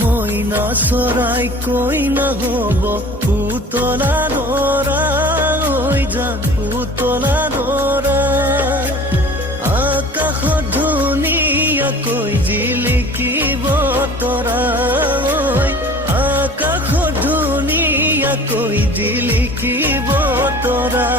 মইনা চৰাই কইনা হব পুতলা দৰা ঐ জান পুতলা দৰা আকাশত ধুনীয়াকৈ জিলিকিব তৰা ঐ আকাশত ধুনীয়াকৈ জিলিকিব তৰা